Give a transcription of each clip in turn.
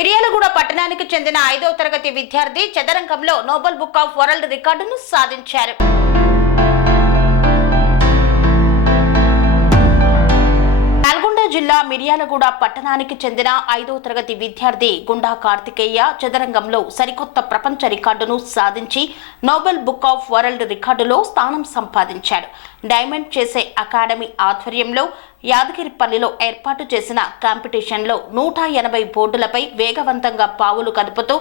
మిర్యాలగూడ పట్టణానికి చెందిన ఐదవ తరగతి విద్యార్థి చదరంగంలో నోబెల్ బుక్ ఆఫ్ వరల్డ్ రికార్డును సాధించారు. నల్గొండ జిల్లా మిర్యాలగూడ పట్టణానికి చెందిన ఐదవ తరగతి విద్యార్థి గుండా కార్తికేయ చదరంగంలో సరికొత్త ప్రపంచ రికార్డును సాధించి నోబెల్ బుక్ ఆఫ్ వరల్డ్ రికార్డులో స్థానం సంపాదించాడు. డైమండ్ చేసే అకాడమీ ఆధ్వర్యంలో యాదగిరిపల్లిలో ఏర్పాటు చేసిన కాంపిటీషన్లో నూట ఎనభై బోర్డులపై వేగవంతంగా పావులు కదుపుతూ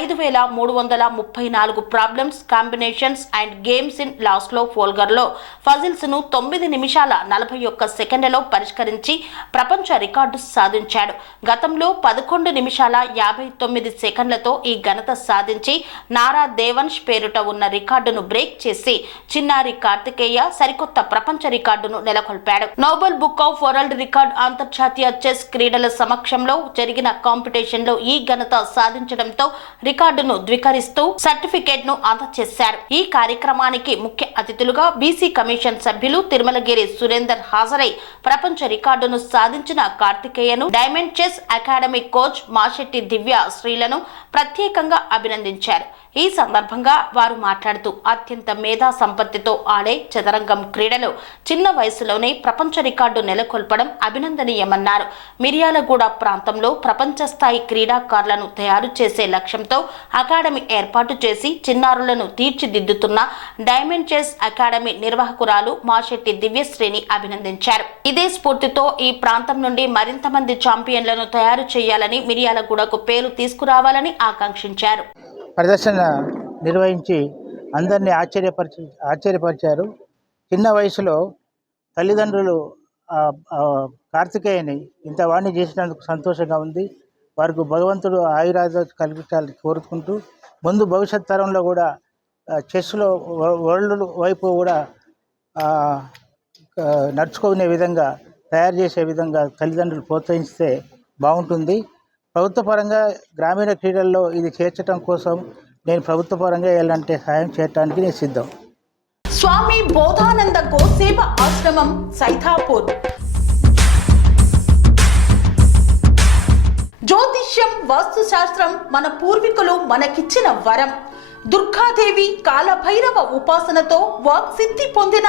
ఐదు వేల మూడు వందల ముప్పై నాలుగు problems combinations and games in లాస్లో ఫోల్గర్లో ఫజిల్స్ను తొమ్మిది నిమిషాల నలభై ఒక్క సెకండ్లలో పరిష్కరించి ప్రపంచ రికార్డు సాధించాడు. గతంలో పదకొండు నిమిషాల యాభై తొమ్మిది సెకండ్లతో ఈ ఘనత సాధించి నారా దేవన్ష్ పేరుట ఉన్న రికార్డును బ్రేక్ చేసి చిన్నారి కార్తికేయ సరికొత్త ప్రపంచ రికార్డును నెలకొల్పాడు. Noble book of world record అంతర్జాతీయ చెస్ క్రీడల సమక్షంలో జరిగిన కాంపిటీషన్లో ఈ ఘనత సాధించడంతో రికార్డును ద్వికరిస్తూ సర్టిఫికేట్ను అందజేశారు ఈ కార్యక్రమానికి ముఖ్య అతిథులుగా బీసీ కమిషన్ సభ్యులు తిరుమలగిరి సురేందర్ హాజరై ప్రపంచ రికార్డును సాధించిన కార్తికేయను diamond chess academy coach Mashetti Divya శ్రీలను ప్రత్యేకంగా అభినందించారు. ఈ సందర్భంగా వారు మాట్లాడుతూ అత్యంత మేధా సంపత్తితో ఆడే చదరంగం క్రీడలో చిన్న వయసులోనే ప్రపంచ రికార్డు నెలకొల్పడం అభినందనీయమన్నారు. మిర్యాలగూడ ప్రాంతంలో ప్రపంచ స్థాయి క్రీడాకారులను తయారు చేసే లక్ష్యంతో అకాడమీ ఏర్పాటు చేసి చిన్నారులను తీర్చిదిద్దుతున్న డైమండ్ చెస్ అకాడమీ నిర్వాహకురాలు మాశెట్టి దివ్యశ్రీని అభినందించారు. ఇదే స్ఫూర్తితో ఈ ప్రాంతం నుండి మరింత మంది ఛాంపియన్లను తయారు చేయాలని మిర్యాలగూడకు పేరు తీసుకురావాలని ఆకాంక్షించారు. ప్రదర్శన నిర్వహించి అందరినీ ఆశ్చర్యపరిచి ఆశ్చర్యపరిచారు. చిన్న వయసులో తల్లిదండ్రులు కార్తికేయని ఇంత వాణి చేసినందుకు సంతోషంగా ఉంది. వారికి భగవంతుడు ఆయురాధ కల్పించాలని కోరుకుంటూ ముందు భవిష్యత్ తరంలో కూడా చెస్లో వరల్డ్ వైపు కూడా నడుచుకునే విధంగా తయారు చేసే విధంగా తల్లిదండ్రులు ప్రోత్సహిస్తే బాగుంటుంది. ప్రభుత్వ పరంగా గ్రామీణ క్రీడల్లో ఇది చేర్చడం కోసం నేను ప్రభుత్వ పరంగా ఎలాంటి సహాయం చేయడానికి నేను సిద్ధం. స్వామి బోధానంద గోసేవ ఆశ్రమం సైథాపూర్ జ్యోతిష్యం వాస్తుశాస్త్రం మన పూర్వీకులు మనకిచ్చిన వరం. దుర్గాదేవి కాలభైరవ ఉపాసనతో వాక్సిద్ధి పొందిన